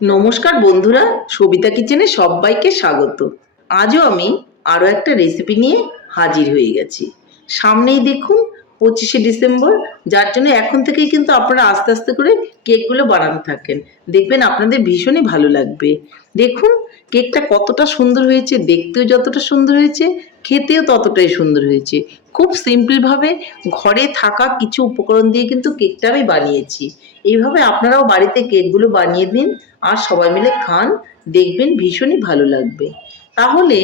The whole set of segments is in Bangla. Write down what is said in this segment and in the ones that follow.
নমস্কার বন্ধুরা, সবিতা কিচেনে সবাইকে স্বাগত। আজও আমি আরও একটা রেসিপি নিয়ে হাজির হয়ে গেছি। সামনেই দেখুন পঁচিশে ডিসেম্বর, যার জন্য এখন থেকেই কিন্তু আপনারা আস্তে আস্তে করে কেকগুলো বানাতে থাকেন। দেখবেন আপনাদের ভীষণই ভালো লাগবে। দেখুন, কেকটা কতটা সুন্দর হয়েছে, দেখতেও যতটা সুন্দর হয়েছে, খেতেও ততটাই সুন্দর হয়েছে। খুব সিম্পলভাবে ঘরে থাকা কিছু উপকরণ দিয়ে কিন্তু কেকটা আমি বানিয়েছি। এইভাবে আপনারাও বাড়িতে কেকগুলো বানিয়ে দিন আর সবাই মিলে খান, দেখবেন ভীষণই ভালো লাগবে। তাহলে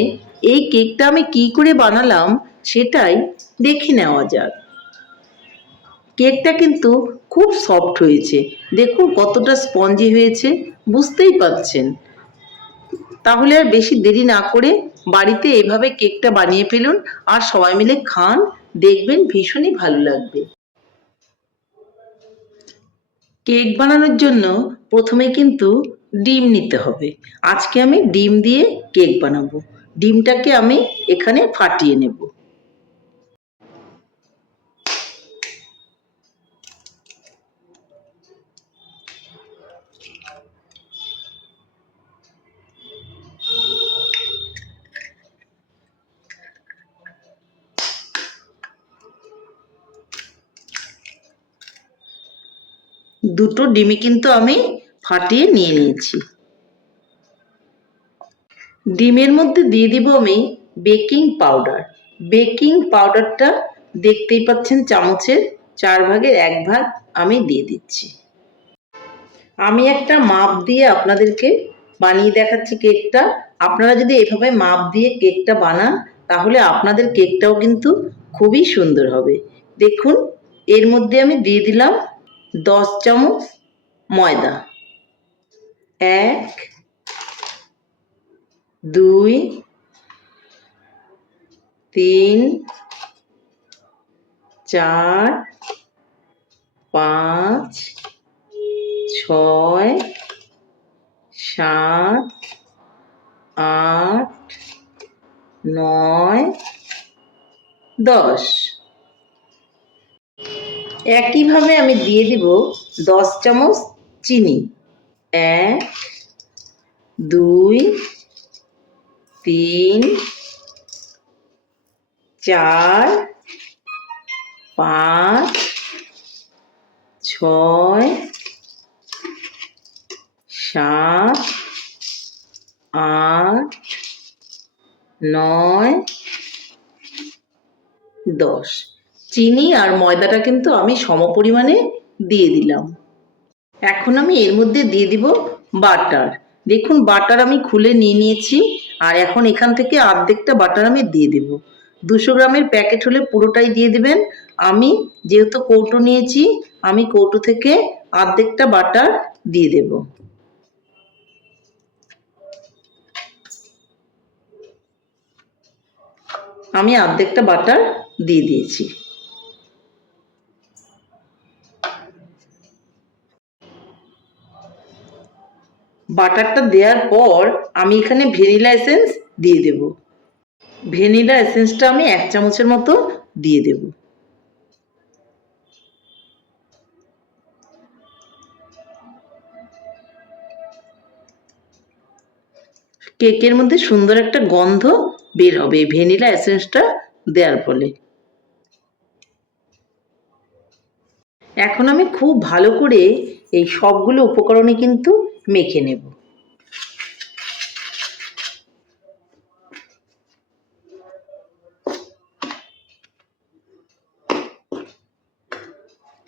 এই কেকটা আমি কি করে বানালাম সেটাই দেখে নেওয়া যাক। কেকটা কিন্তু খুব সফট হয়েছে। দেখুন কতটা স্পঞ্জি হয়েছে, বুঝতেই পারছেন। তাহলে আর বেশি দেরি না করে বাড়িতে এভাবে কেকটা বানিয়ে ফেলুন আর সবাই মিলে খান, দেখবেন ভীষণই ভালো লাগবে। কেক বানানোর জন্য প্রথমে কিন্তু ডিম নিতে হবে। আজকে আমি ডিম দিয়ে কেক বানাবো। ডিমটাকে আমি এখানে ফাটিয়ে নেব। দুটো ডিমই কিন্তু আমি ফাটিয়ে নিয়ে নিয়েছি। ডিমের মধ্যে দিয়ে দিব আমি বেকিং পাউডার। বেকিং পাউডারটা দেখতেই পাচ্ছেন চামচের চার ভাগের এক ভাগ আমি দিয়ে দিচ্ছি। আমি একটা মাপ দিয়ে আপনাদেরকে বানিয়ে দেখাচ্ছি কেকটা। আপনারা যদি এভাবে মাপ দিয়ে কেকটা বানান, তাহলে আপনাদের কেকটাও কিন্তু খুবই সুন্দর হবে। দেখুন, এর মধ্যে আমি দিয়ে দিলাম দশ চামচ ময়দা। এক দুই তিন চার পাঁচ ছয় সাত আট নয় দশ। একইভাবে আমি দিয়ে দিব দশ চামচ চিনি। এক, দুই, তিন, চার, পাঁচ, ছয়, সাত, আট, নয়, দশ। চিনি আর ময়দাটা কিন্তু আমি সমপরিমাণে দিয়ে দিলাম। এখন আমি এর মধ্যে দিয়ে দিব বাটার। দেখুন, বাটার আমি খুলে নিয়ে নিয়েছি আর এখন এখান থেকে অর্ধেকটা বাটার আমি দিয়ে দেব। দুশো গ্রামের প্যাকেট হলে পুরোটাই দিয়ে দিবেন। আমি যেহেতু কৌটো নিয়েছি, আমি কৌটো থেকে অর্ধেকটা বাটার দিয়ে দেব। আমি অর্ধেকটা বাটার দিয়ে দিয়েছি। বাটারটা দেওয়ার পর আমি এখানে ভ্যানিলা এসেন্স দিয়ে দেব। ভ্যানিলা এসেন্সটা আমি এক চামচের মতো দিয়ে দেব। কেকের মধ্যে সুন্দর একটা গন্ধ বের হবে ভ্যানিলা এসেন্সটা দেওয়ার ফলে। এখন আমি খুব ভালো করে এই সবগুলো উপকরণে কিন্তু মেখে নেব।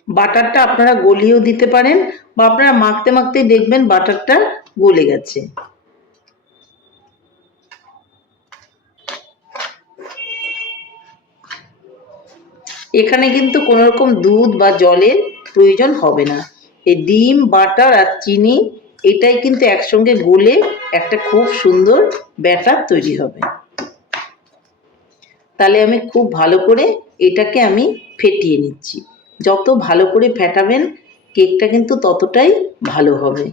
বাটারটা আপনারা গলিয়েও দিতে পারেন বা আপনারা মাখতে মাখতে দেখবেন বাটারটা গলে গেছে। এখানে কিন্তু কোনো রকম দুধ বা জলের প্রয়োজন হবে না। এই ডিম, বাটার আর চিনি এটাই কিন্তু একসঙ্গে গলে একটা খুব সুন্দর ব্যাটার তৈরি হবে। তাহলে আমি খুব ভালো করে এটাকে আমি ফেটিয়ে নিচ্ছি। যত ভালো করে ফেটাবেন, কেকটা কিন্তু ততটাই ভালো হবে।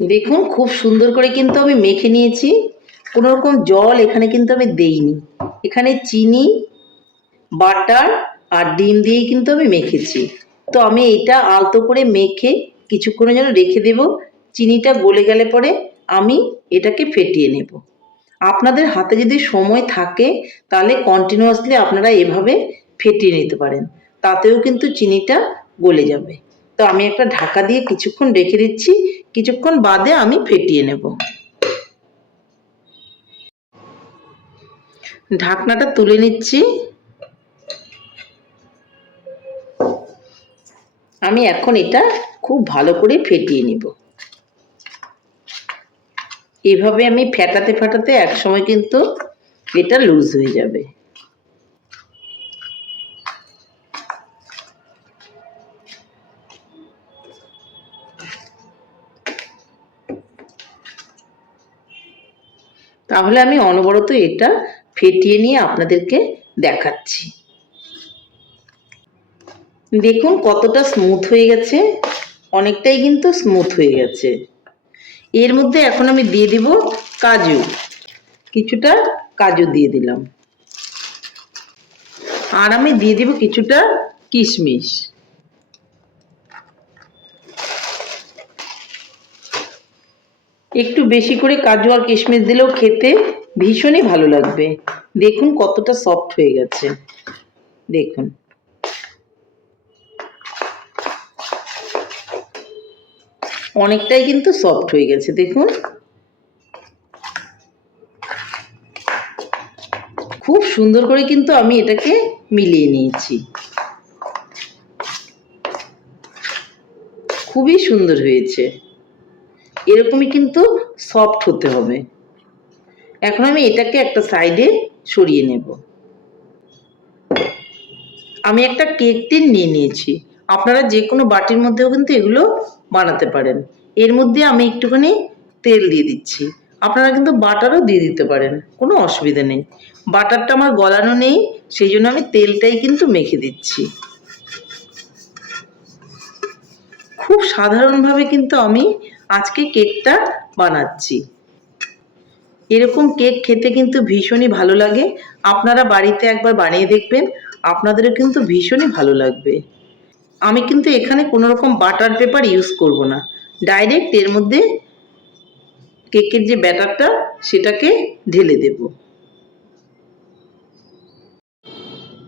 দেখুন, খুব সুন্দর করে কিন্তু আমি মেখে নিয়েছি। কোনো রকম জল এখানে কিন্তু আমি দেইনি। এখানে চিনি, বাটার আর ডিম দিয়েই কিন্তু আমি মেখেছি। তো আমি এটা আলতো করে মেখে কিছুক্ষণের জন্য রেখে দেব। চিনিটা গলে গেলে পরে আমি এটাকে ফেটিয়ে নেব। আপনাদের হাতে যদি সময় থাকে, তাহলে কন্টিনিউয়াসলি আপনারা এভাবে ফেটিয়ে নিতে পারেন। তাতেও কিন্তু চিনিটা গলে যাবে। তো আমি একটা ঢাকা দিয়ে কিছুক্ষণ রেখে দিচ্ছি। কিছুক্ষণ বাদে আমি ফেটিয়ে নেব। ঢাকনাটা তুলে নিচ্ছি। আমি এখন এটা খুব ভালো করে ফেটিয়ে নিব। এভাবে আমি ফেটাতে ফেটাতে একসময় কিন্তু এটা লুজ হয়ে যাবে। তাহলে আমি অনবরত এটা ফেটিয়ে নিয়ে আপনাদেরকে দেখাচ্ছি। দেখুন কতটা স্মুথ হয়ে গেছে। অনেকটাই কিন্তু স্মুথ হয়ে গেছে। এর মধ্যে এখন আমি দিয়ে দিব কাজু। কিছুটা কাজু দিয়ে দিলাম। আর আমি দিয়ে দিব কিছুটা কিশমিশ। একটু বেশি করে কাজু আর কিশমিশ দিলেও খেতে ভীষণই ভালো লাগবে। দেখুন কতটা সফট হয়ে গেছে। দেখুন। অনেকটাই কিন্তু সফট হয়ে গেছে, দেখুন। খুব সুন্দর করে কিন্তু আমি এটাকে মিলিয়ে নিয়েছি। খুবই সুন্দর হয়েছে। এরকমই কিন্তু সফট হতে হবে। এখন আমি এটাকে একটা সাইডে সরিয়ে নেব। আমি একটা কেক টিন নিয়ে নিয়েছি। আপনারা যে কোনো বাটির মধ্যেও কিন্তু এগুলো বানাতে পারেন। এর মধ্যে আমি একটুখানি তেল দিয়ে দিচ্ছি। আপনারা কিন্তু বাটারও দিয়ে দিতে পারেন, কোনো অসুবিধা নেই। বাটারটা আমার গলানো নেই, সেই জন্য আমি তেলটাই কিন্তু মেখে দিচ্ছি। খুব সাধারণভাবে কিন্তু আমি আজকে কেকটা বানাচ্ছি। এরকম কেক খেতে কিন্তু ভীষণই ভালো লাগে। আপনারা বাড়িতে একবার বানিয়ে দেখবেন, আপনাদেরও কিন্তু ভীষণই ভালো লাগবে। আমি কিন্তু এখানে কোনো রকম বাটার পেপার ইউজ করব না। ডাইরেক্ট এর মধ্যে কেকের যে ব্যাটারটা, সেটাকে ঢেলে দেব।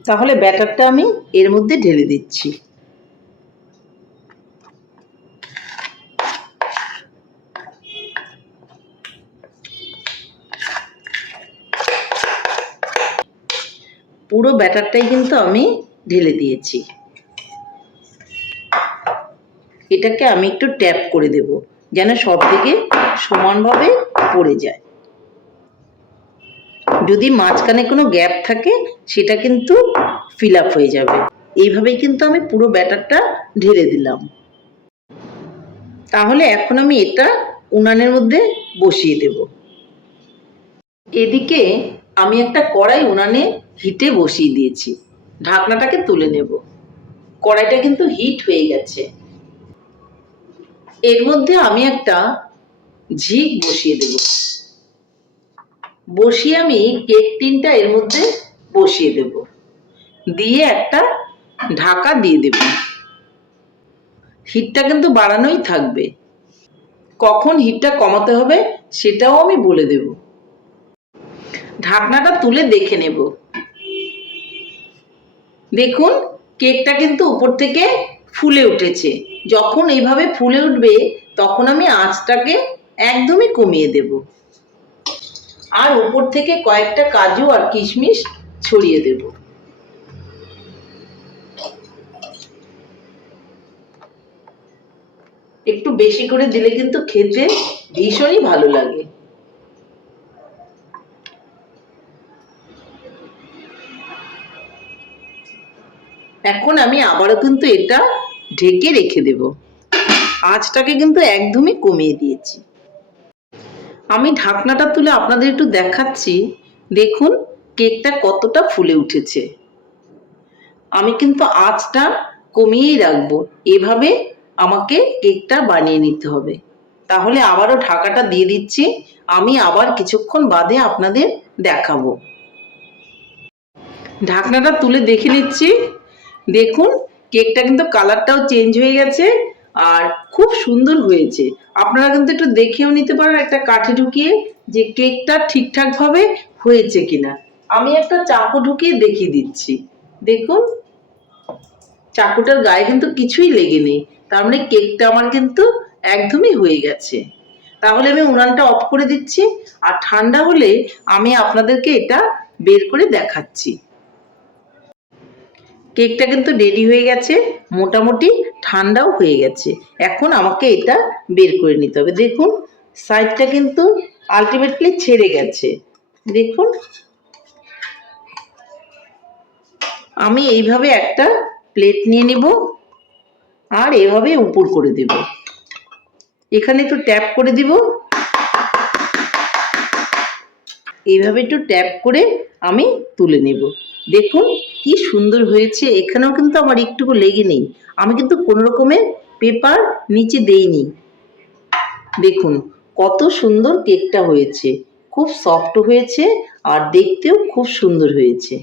তাহলে ব্যাটারটা আমি এর মধ্যে ঢেলে দিচ্ছি। পুরো ব্যাটারটাই কিন্তু আমি ঢেলে দিয়েছি। এটাকে আমি একটু ট্যাপ করে দেব, যেন সব দিকে সমানভাবে পড়ে যায়। যদি মাঝখানে কোনো গ্যাপ থাকে, সেটা কিন্তু ফিল আপ হয়ে যাবে। এইভাবেই কিন্তু আমি পুরো ব্যাটারটা ঢেলে দিলাম। তাহলে এখন আমি এটা উনানের মধ্যে বসিয়ে দেব। এদিকে আমি একটা কড়াই উনানে হিটে বসিয়ে দিয়েছি। ঢাকনাটাকে তুলে নেব। কড়াইটা কিন্তু হিট হয়ে গেছে। এর মধ্যে আমি একটা ঝিক বসিয়ে দেব। বসিয়ে আমি কেক টিনটা এর মধ্যে বসিয়ে দেব। দিয়ে একটা ঢাকা দিয়ে দেব। হিটটা কিন্তু বাড়ানোই থাকবে। কখন হিটটা কমাতে হবে সেটাও আমি বলে দেব। ঢাকনাটা তুলে দেখে নেব। দেখুন, কেকটা কিন্তু উপর থেকে ফুলে উঠেছে। যখন এইভাবে ফুলে উঠবে, তখন আমি আঁচটাকে একদমই কমিয়ে দেব। আর উপর থেকে কয়েকটা কাজু আর কিশমিশ ছড়িয়ে দেব। একটু বেশি করে দিলে কিন্তু খেতে ভীষণই ভালো লাগে। এখন আমি আবারও কিন্তু এটা ঢেকে রেখে দেব। আঁচটাকে কিন্তু একদমই কমিয়ে দিয়েছি। আমি ঢাকনাটা তুলে আপনাদের একটু দেখাচ্ছি। দেখুন, কেকটা কতটা ফুলে উঠেছে। আমি কিন্তু আঁচটা কমিয়েই রাখব। এভাবে আমাকে কেকটা বানিয়ে নিতে হবে। তাহলে আবারও ঢাকাটা দিয়ে দিচ্ছি। আমি আবার কিছুক্ষণ বাদে আপনাদের দেখাবো। ঢাকনাটা তুলে দেখে নিচ্ছি। দেখুন, কেকটা কিন্তু কালারটাও চেঞ্জ হয়ে গেছে আর খুব সুন্দর হয়েছে। আপনারা কিন্তু একটু দেখেও নিতে পারেন একটা কাঠি ঢুকিয়ে যে কেকটা ঠিকঠাকভাবে হয়েছে কিনা। আমি একটা চাকু ঢুকিয়ে দেখিয়ে দিচ্ছি। দেখুন, চাকুটার গায়ে কিন্তু কিছুই লেগে নেই। তার মানে কেকটা আমার কিন্তু একদমই হয়ে গেছে। তাহলে আমি উনানটা অফ করে দিচ্ছি। আর ঠান্ডা হলে আমি আপনাদেরকে এটা বের করে দেখাচ্ছি। কেকটা কিন্তু রেডি হয়ে গেছে, মোটামুটি ঠান্ডাও হয়ে গেছে। এখন আমাকে এটা বের করে নিতে হবে। দেখুন সাইডটা কিন্তু আলটিমেটলি ছেড়ে গেছে। দেখুন। আমি এইভাবে একটা প্লেট নিয়ে নেব আর এভাবে উপর করে দেব। এখানে একটু ট্যাপ করে দিব। এইভাবে একটু ট্যাপ করে আমি তুলে নেব। দেখুন কি সুন্দর হয়েছে। এখানেও কিন্তু আমার একটুকু লেগে নেই। আমি কিন্তু কোনো রকমের পেপার নিচে দেইনি। দেখুন, কত সুন্দর কেকটা হয়েছে। খুব সফট হয়েছে আর দেখতেও খুব সুন্দর হয়েছে।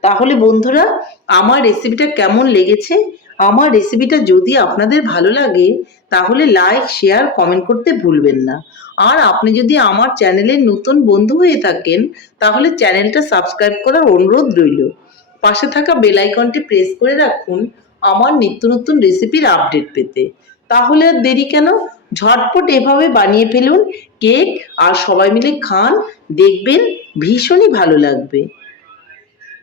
তাহলে বন্ধুরা, আমার রেসিপিটা কেমন লেগেছে? আমার রেসিপিটা যদি আপনাদের ভালো লাগে, তাহলে লাইক শেয়ার কমেন্ট করতে ভুলবেন না। আর আপনি যদি আমার চ্যানেলের নতুন বন্ধু হয়ে থাকেন, তাহলে চ্যানেলটা সাবস্ক্রাইব করার অনুরোধ রইল। পাশে থাকা বেল আইকনটি প্রেস করে রাখুন আমার নিত্য নতুন রেসিপির আপডেট পেতে। তাহলে আর দেরি কেন? ঝটপট এভাবে বানিয়ে ফেলুন কেক আর সবাই মিলে খান, দেখবেন ভীষণই ভালো লাগবে।